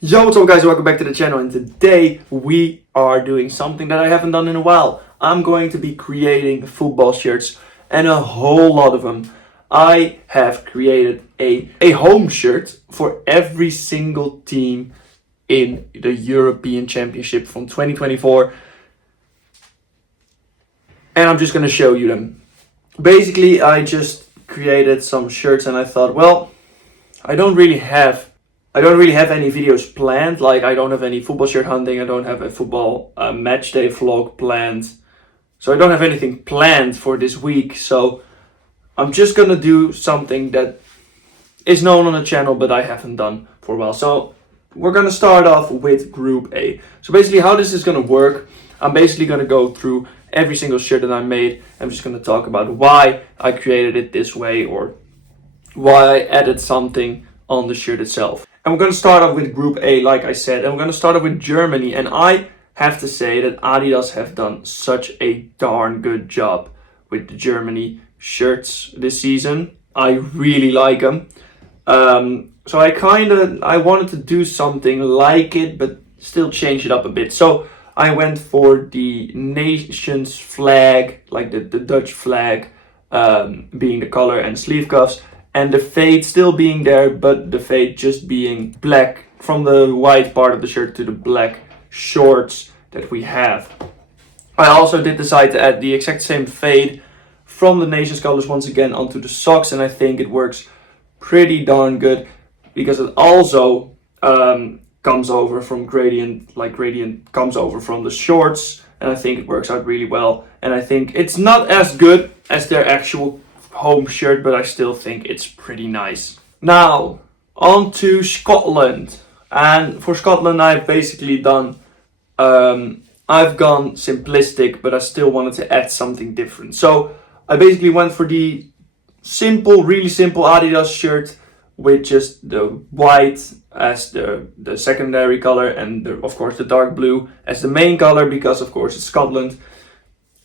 Yo, what's up guys, welcome back to the channel, and today we are doing something that I haven't done in a while. I'm going to be creating football shirts, and a whole lot of them. I have created a home shirt for every single team in the European Championship from 2024, and I'm just going to show you them. Basically, I just created some shirts and I thought, well, I don't really have any videos planned. Like, I don't have any football shirt hunting. I don't have a football match day vlog planned. So I don't have anything planned for this week. So I'm just gonna do something that is known on the channel, but I haven't done for a while. So we're gonna start off with Group A. So basically, how this is gonna work, I'm basically gonna go through every single shirt that I made. I'm just gonna talk about why I created it this way, or why I added something on the shirt itself. And we're going to start off with Group A, like I said, and we're going to start off with Germany. And I have to say that Adidas have done such a darn good job with the Germany shirts this season. I really like them. So I wanted to do something like it, but still change it up a bit. So I went for the nation's flag, like the Dutch flag, being the color and sleeve cuffs. And the fade still being there, but the fade just being black from the white part of the shirt to the black shorts that we have. I also did decide to add the exact same fade from the nation's colors once again onto the socks, and I think it works pretty darn good because it also comes over from gradient, like gradient comes over from the shorts, and I think it works out really well. And I think it's not as good as their actual home shirt, but I still think it's pretty nice. Now on to Scotland, and for Scotland I've basically done I've gone simplistic, but I still wanted to add something different. So I basically went for the really simple Adidas shirt with just the white as the secondary color, and of course the dark blue as the main color, because of course it's Scotland.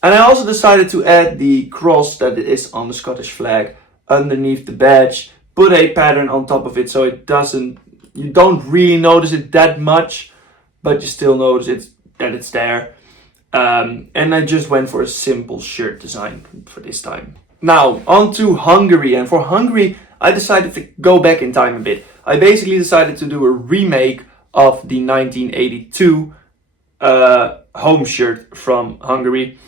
And I also decided to add the cross that is on the Scottish flag underneath the badge, put a pattern on top of it so you don't really notice it that much, but you still notice that it's there. And I just went for a simple shirt design for this time. Now, on to Hungary. And for Hungary, I decided to go back in time a bit. I basically decided to do a remake of the 1982 home shirt from Hungary.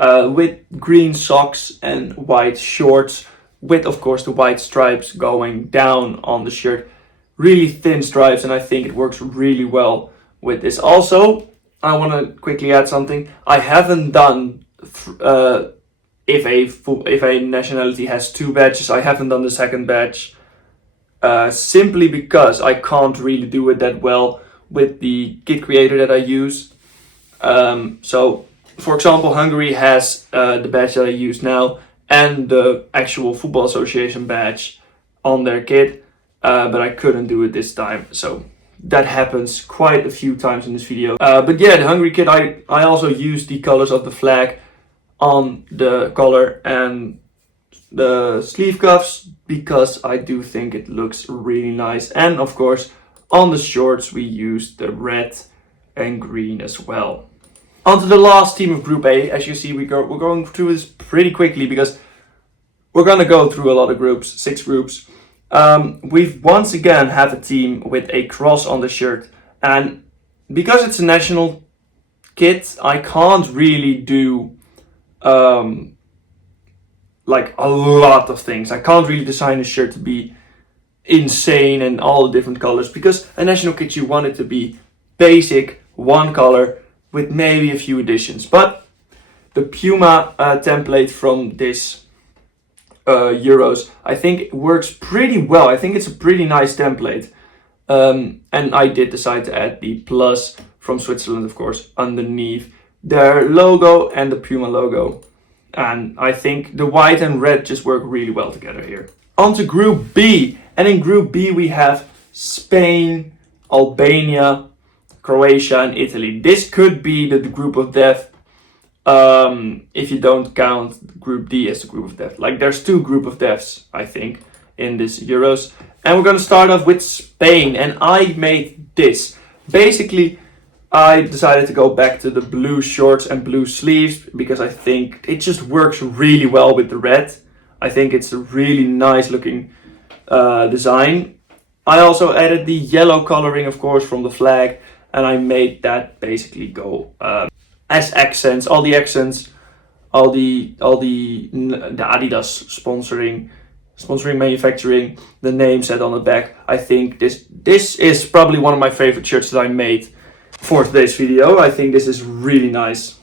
With green socks and white shorts, with of course the white stripes going down on the shirt, really thin stripes, and I think it works really well with this. Also, I want to quickly add something. I haven't done if a nationality has two badges. I haven't done the second badge simply because I can't really do it that well with the kit creator that I use. So for example, Hungary has the badge that I use now and the actual Football Association badge on their kit, but I couldn't do it this time, so that happens quite a few times in this video. But yeah, the Hungary kit, I also used the colors of the flag on the collar and the sleeve cuffs because I do think it looks really nice. And of course, on the shorts we used the red and green as well. On to the last team of Group A. As you see, we're going through this pretty quickly because we're going to go through a lot of groups, 6 groups. We've once again have a team with a cross on the shirt. And because it's a national kit, I can't really do like a lot of things. I can't really design a shirt to be insane and all the different colors, because a national kit, you want it to be basic, one color, with maybe a few additions. But the Puma template from this Euros, I think it works pretty well. I think it's a pretty nice template. And I did decide to add the plus from Switzerland, of course, underneath their logo and the Puma logo. And I think the white and red just work really well together here. On to Group B. And in Group B we have Spain, Albania, Croatia and Italy. This could be the group of death if you don't count Group D as the group of death. Like, there's 2 group of deaths, I think, in this Euros. And we're gonna start off with Spain, and I made this. Basically, I decided to go back to the blue shorts and blue sleeves because I think it just works really well with the red. I think it's a really nice looking design. I also added the yellow coloring, of course, from the flag, and I made that basically go as accents. All the accents, all the Adidas sponsoring manufacturing, the name set on the back. I think this is probably one of my favorite shirts that I made for today's video. I think this is really nice.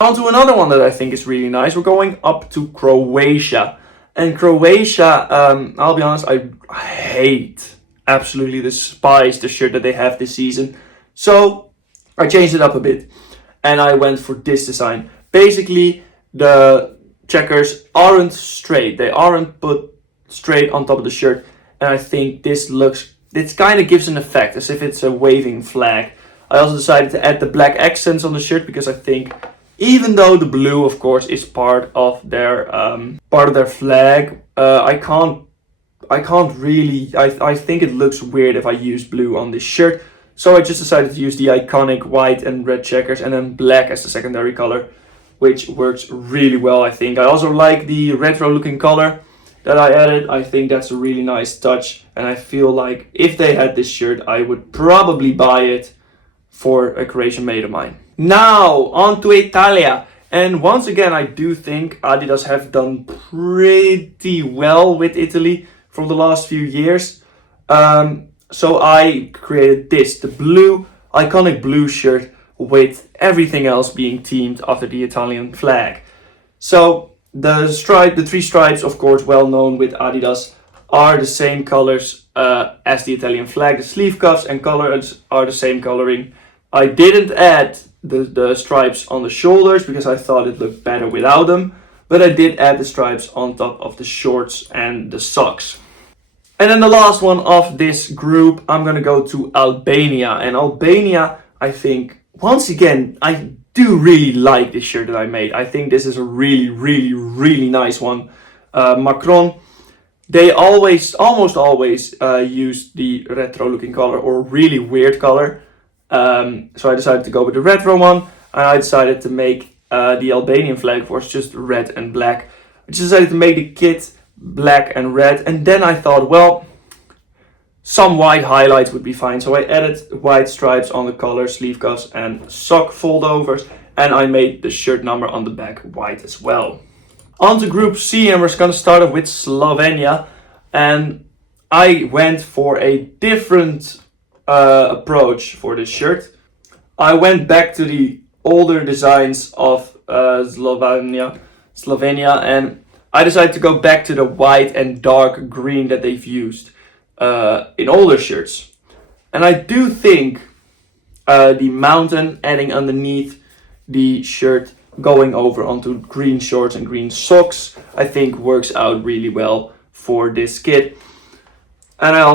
On to another one that I think is really nice. We're going up to Croatia. And Croatia, I'll be honest, I absolutely despise the shirt that they have this season. So I changed it up a bit and I went for this design. Basically, the checkers aren't straight. They aren't put straight on top of the shirt. And I think this kind of gives an effect as if it's a waving flag. I also decided to add the black accents on the shirt because I think, even though the blue, of course, is part of their flag, I think it looks weird if I use blue on this shirt. So I just decided to use the iconic white and red checkers and then black as the secondary color, which works really well, I think. I also like the retro looking color that I added. I think that's a really nice touch, and I feel like if they had this shirt, I would probably buy it for a Croatian mate of mine. Now, on to Italia. And once again, I do think Adidas have done pretty well with Italy from the last few years. So I created this, the iconic blue shirt with everything else being themed after the Italian flag. So the three stripes, of course, well known with Adidas, are the same colors as the Italian flag. The sleeve cuffs and colors are the same coloring. I didn't add the stripes on the shoulders because I thought it looked better without them, but I did add the stripes on top of the shorts and the socks. And then the last one of this group, I'm gonna go to Albania. And Albania, I think, once again, I do really like this shirt that I made. I think this is a really nice one. Macron, they almost always use the retro looking color or really weird color. So I decided to go with the retro one, and I decided to make the Albanian flag was just red and black. I just decided to make the kit black and red, and then I thought, well, some white highlights would be fine. So I added white stripes on the collar, sleeve cuffs and sock foldovers, and I made the shirt number on the back white as well. On to Group C, and we're going to start off with Slovenia, and I went for a different approach for this shirt. I went back to the older designs of Slovenia, and I decided to go back to the white and dark green that they've used in older shirts. And I do think the mountain adding underneath the shirt going over onto green shorts and green socks, I think works out really well for this kit. And I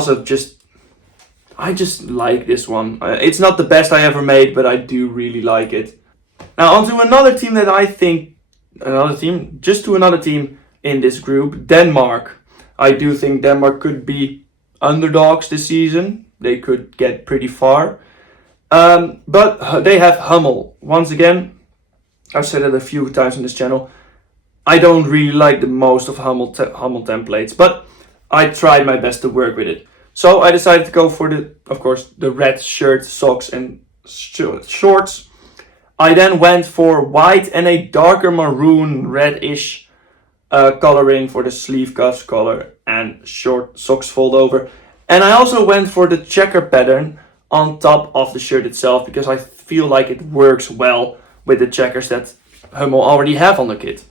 just like this one. It's not the best I ever made, but I do really like it. Now on to another team in this group, Denmark. I do think Denmark could be underdogs this season. They could get pretty far. But they have Hummel. Once again, I've said it a few times on this channel. I don't really like the most of Hummel templates, but I tried my best to work with it. So I decided to go for the red shirt, socks and shorts. I then went for white and a darker maroon reddish coloring for the sleeve cuffs color and short socks fold over. And I also went for the checker pattern on top of the shirt itself because I feel like it works well with the checkers that Hummel already have on the kit.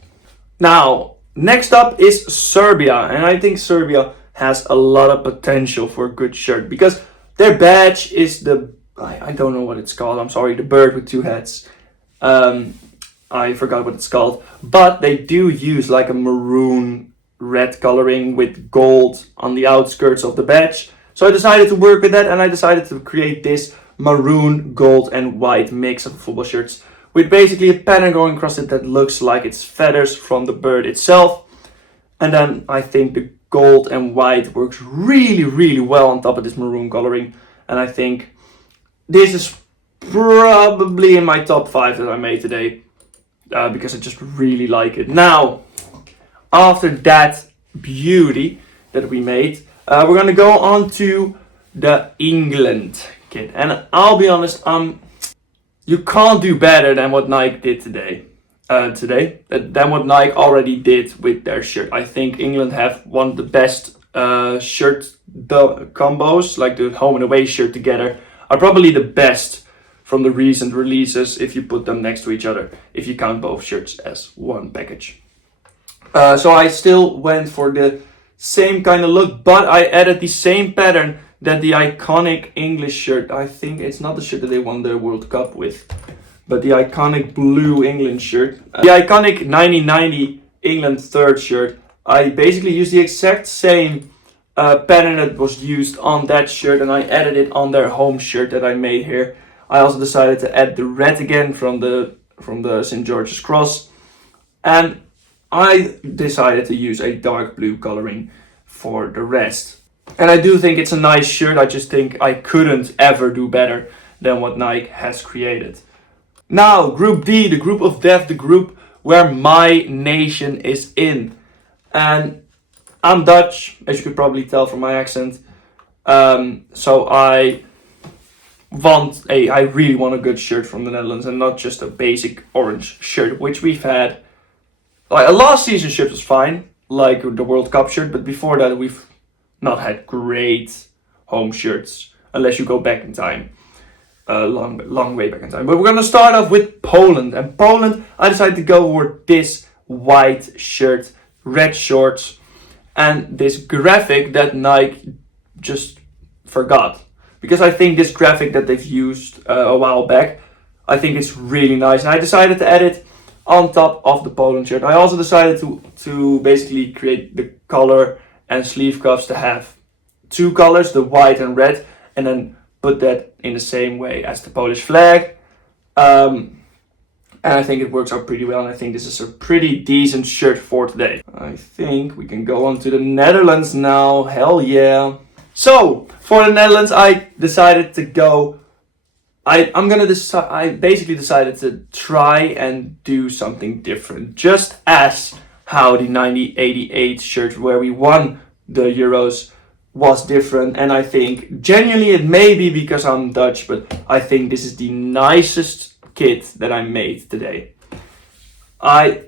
Now, next up is Serbia, and I think Serbia has a lot of potential for a good shirt because their badge is I don't know what it's called, I'm sorry, the bird with two heads. I forgot what it's called, but they do use like a maroon red coloring with gold on the outskirts of the badge. So I decided to work with that, and I decided to create this maroon, gold and white mix of football shirts with basically a pattern going across it that looks like it's feathers from the bird itself. And then I think the gold and white works really well on top of this maroon coloring. And I think this is probably in my top 5 that I made today. Because I just really like it. Now, after that beauty that we made, we're gonna go on to the England kit. And I'll be honest, you can't do better than what Nike did today. Than what Nike already did with their shirt. I think England have one of the best shirt combos, like the home and away shirt together, are probably the best from the recent releases if you put them next to each other, if you count both shirts as one package. So I still went for the same kind of look, but I added the same pattern that the iconic English shirt, I think it's not the shirt that they won the World Cup with, but the iconic blue England shirt. The iconic 1990 England third shirt, I basically used the exact same pattern that was used on that shirt, and I added it on their home shirt that I made here. I also decided to add the red again from the St. George's Cross, and I decided to use a dark blue coloring for the rest. And I do think it's a nice shirt. I just think I couldn't ever do better than what Nike has created. Now, Group D, the group of death, the group where my nation is in. And I'm Dutch, as you could probably tell from my accent. So I really want a good shirt from the Netherlands and not just a basic orange shirt, which we've had. Like a last season shirt was fine, like the World Cup shirt, but before that we've not had great home shirts, unless you go back in time. Long way back in time. But we're gonna start off with Poland. And Poland, I decided to go for this white shirt, red shorts, and this graphic that Nike just forgot. Because I think this graphic that they've used a while back, I think it's really nice. And I decided to add it on top of the Poland shirt. I also decided to basically create the collar and sleeve cuffs to have two colors, the white and red, and then put that in the same way as the Polish flag. And I think it works out pretty well, and I think this is a pretty decent shirt for today. I think we can go on to the Netherlands now. Hell yeah. So, for the Netherlands, I decided to go... I basically decided to try and do something different. Just as how the 1988 shirt where we won the Euros was different. And I think, genuinely, it may be because I'm Dutch, but I think this is the nicest kit that I made today. I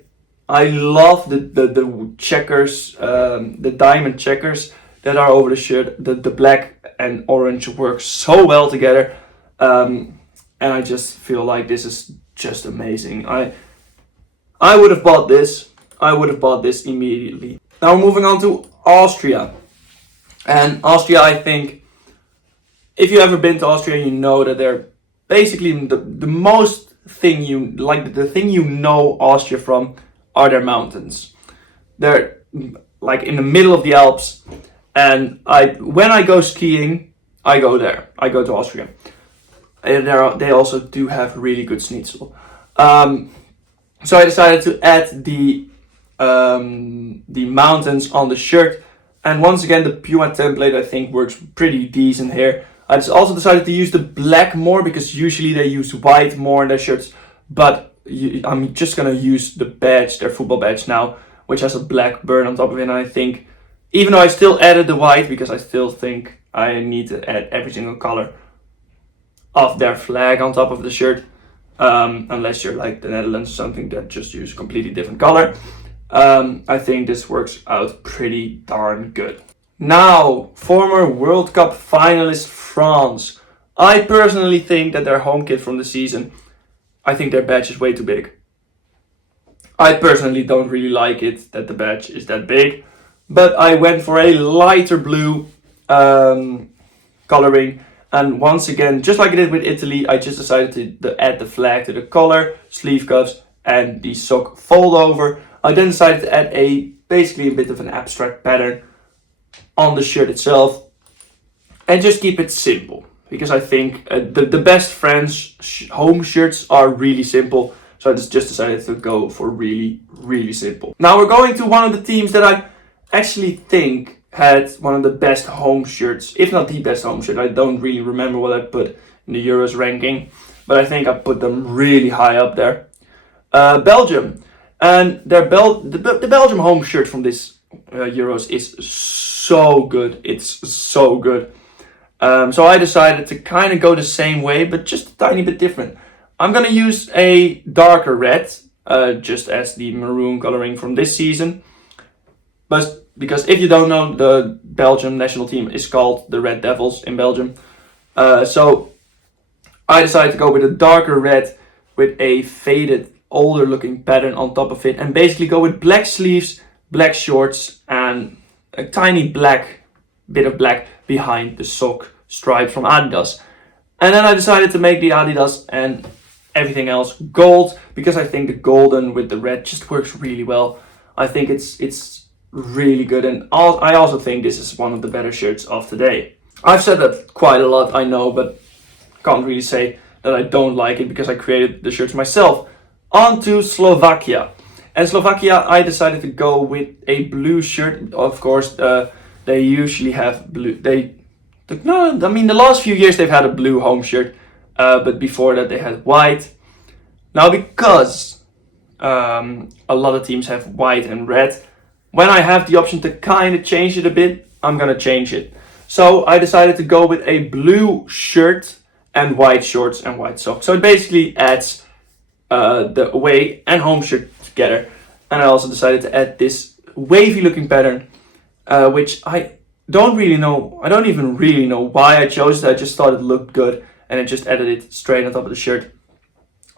love the checkers, the diamond checkers that are over the shirt. The black and orange work so well together. And I just feel like this is just amazing. I would have bought this. I would have bought this immediately. Now we're moving on to Austria. And Austria, I think, if you've ever been to Austria, you know that they're basically the most thing the thing you know Austria from are their mountains. They're like in the middle of the Alps. And when I go skiing, I go there. I go to Austria. And they also do have really good schnitzel. So I decided to add the mountains on the shirt. And once again, the Puma template I think works pretty decent here. I just also decided to use the black more because usually they use white more in their shirts. But I'm just going to use the badge, their football badge now, which has a black bird on top of it. And I think, even though I still added the white, because I still think I need to add every single color of their flag on top of the shirt, unless you're like the Netherlands or something that just use a completely different color. I think this works out pretty darn good. Now, former World Cup finalist France. I personally think that their home kit from the season, I think their badge is way too big. I personally don't really like it that the badge is that big, but I went for a lighter blue coloring. And once again, just like I did with Italy, I just decided to add the flag to the collar, sleeve cuffs, and the sock fold over. I then decided to add basically a bit of an abstract pattern on the shirt itself, and just keep it simple. Because I think the best French home shirts are really simple. So I just decided to go for really, really simple. Now we're going to one of the teams that I actually think had one of the best home shirts, if not the best home shirt. I don't really remember what I put in the Euros ranking, but I think I put them really high up there. Belgium, and the Belgium home shirt from this Euros is so good. It's so good. So I decided to kind of go the same way, but just a tiny bit different. I'm gonna use a darker red, just as the maroon coloring from this season. But because if you don't know, the Belgium national team is called the Red Devils in Belgium. So I decided to go with a darker red with a faded, older looking pattern on top of it, and basically go with black sleeves, black shorts, and a tiny black bit of black behind the sock stripe from Adidas. And then I decided to make the Adidas and everything else gold, because I think the golden with the red just works really well. I think it's really good, and I also think this is one of the better shirts of today. I've said that quite a lot, I know, but can't really say that I don't like it because I created the shirts myself. On to Slovakia. And Slovakia, I decided to go with a blue shirt. Of course, they usually have blue. The last few years they've had a blue home shirt, but before that they had white. Now, because a lot of teams have white and red, when I have the option to kind of change it a bit, I'm gonna change it. So I decided to go with a blue shirt and white shorts and white socks. So it basically adds the away and home shirt together. And I also decided to add this wavy looking pattern, which I don't even really know why I chose it. I just thought it looked good, and I just added it straight on top of the shirt.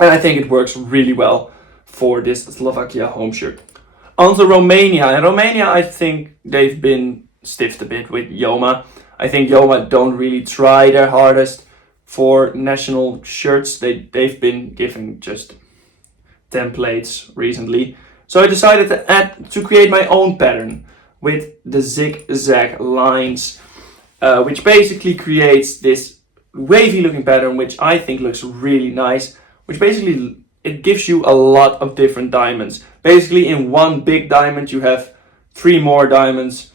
And I think it works really well for this Slovakia home shirt. On to Romania. And Romania, I think they've been stiffed a bit with Yoma. I think Yoma don't really try their hardest for national shirts. They've been given just templates recently. So I decided to create my own pattern with the zigzag lines, which basically creates this wavy looking pattern, which I think looks really nice, which basically it gives you a lot of different diamonds. Basically in one big diamond you have 3 more diamonds,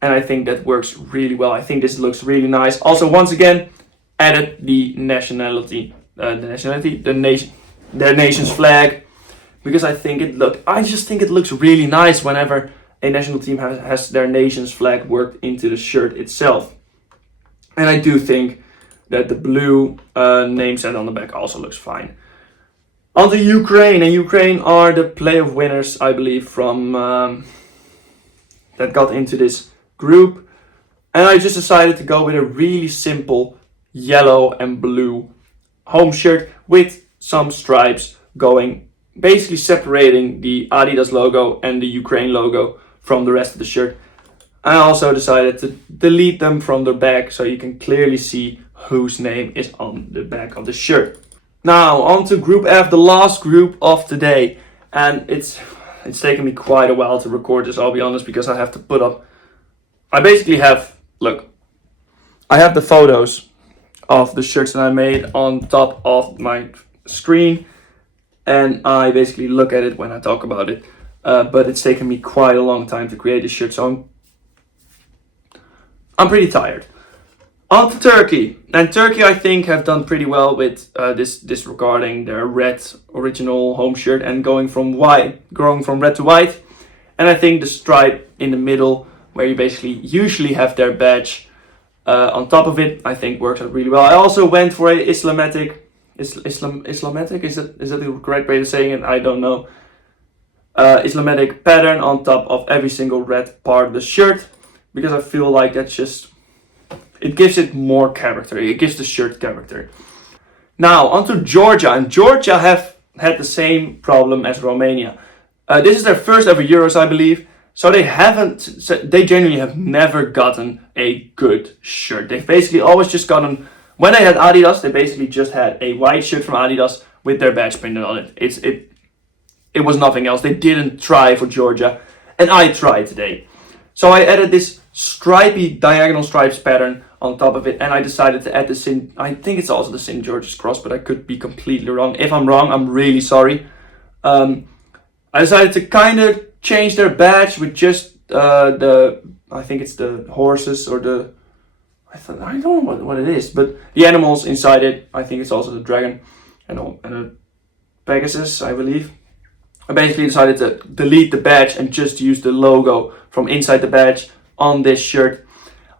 and I think that works really well. I think this looks really nice. Also, once again, added the their nation's flag, because I just think it looks really nice whenever a national team has their nation's flag worked into the shirt itself. And I do think that the blue name set on the back also looks fine. On to Ukraine, and Ukraine are the playoff winners, I believe, from that got into this group. And I just decided to go with a really simple yellow and blue home shirt with some stripes going, basically separating the Adidas logo and the Ukraine logo from the rest of the shirt. I also decided to delete them from the back so you can clearly see whose name is on the back of the shirt. Now on to Group F, the last group of today, and it's taken me quite a while to record this, I'll be honest, because I have to put up. I have the photos of the shirts that I made on top of my screen, and I basically look at it when I talk about it. But it's taken me quite a long time to create this shirt, so I'm pretty tired. On to Turkey, and Turkey I think have done pretty well with this regarding their red original home shirt and going from red to white, and I think the stripe in the middle, where you basically usually have their badge on top of it, I think works out really well. I also went for a Islamic, is that the correct way of saying it? I don't know. Islamic pattern on top of every single red part of the shirt, because I feel like it gives it more character. It gives the shirt character. Now onto Georgia, and Georgia have had the same problem as Romania. This is their first ever Euros, I believe. So they genuinely have never gotten a good shirt. They've basically always just gotten, when they had Adidas, they basically just had a white shirt from Adidas with their badge printed on it. It was nothing else. They didn't try for Georgia, and I tried today. So I added this stripy diagonal stripes pattern on top of it, and I decided to add I think it's also the St. George's Cross, but I could be completely wrong. If I'm wrong, I'm really sorry. I decided to kind of change their badge with just the I think it's the horses or the, I don't know what it is, but the animals inside it. I think it's also the dragon and a Pegasus, I believe. I basically decided to delete the badge and just use the logo from inside the badge on this shirt.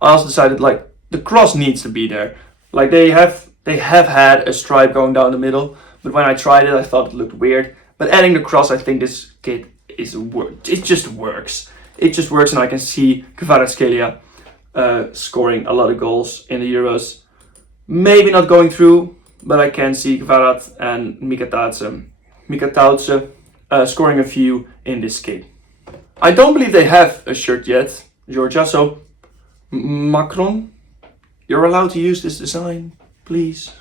I also decided like the cross needs to be there. Like they have had a stripe going down the middle, but when I tried it, I thought it looked weird. But adding the cross, I think this kit is it just works. It just works, and I can see Kvaratskhelia scoring a lot of goals in the Euros. Maybe not going through, but I can see Kvarat and Mikatautse scoring a few in this kit. I don't believe they have a shirt yet, Georgia, so Macron, you're allowed to use this design, please.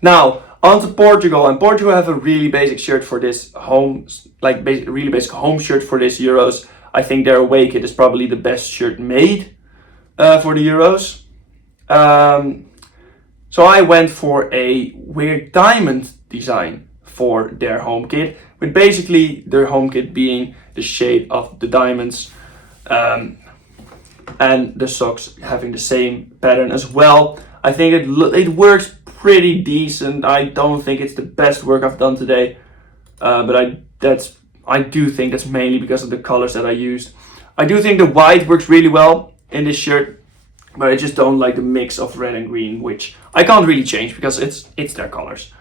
Now, on to Portugal, and Portugal have a really basic shirt for this really basic home shirt for this Euros. I think their away kit is probably the best shirt made for the Euros. So I went for a weird diamond design for their home kit, with basically their home kit being the shade of the diamonds, and the socks having the same pattern as well. I think it works pretty decent. I don't think it's the best work I've done today, but I do think that's mainly because of the colors that I used. I do think the white works really well in this shirt, but I just don't like the mix of red and green, which I can't really change because it's their colors.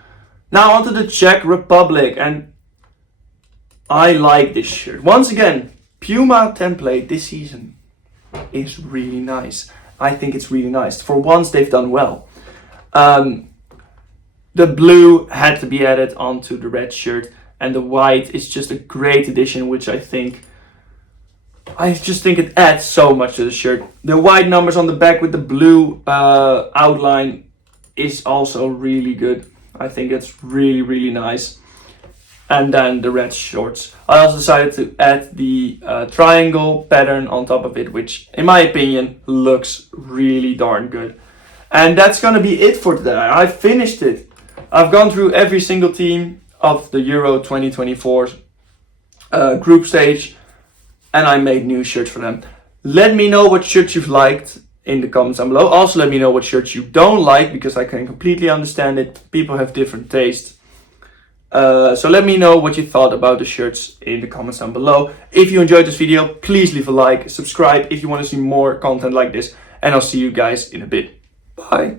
Now onto the Czech Republic, and I like this shirt. Once again, Puma template this season is really nice. I think it's really nice. For once, they've done well. The blue had to be added onto the red shirt, and the white is just a great addition, which I just think it adds so much to the shirt. The white numbers on the back with the blue outline is also really good. I think it's really, really nice. And then the red shorts. I also decided to add the triangle pattern on top of it, which in my opinion looks really darn good. And that's gonna be it for today. I finished it. I've gone through every single team of the Euro 2024 group stage, and I made new shirts for them. Let me know what shirts you've liked in the comments down below. Also let me know what shirts you don't like, because I can completely understand it. People have different tastes. So let me know what you thought about the shirts in the comments down below. If you enjoyed this video, please leave a like, subscribe if you want to see more content like this, and I'll see you guys in a bit. Bye.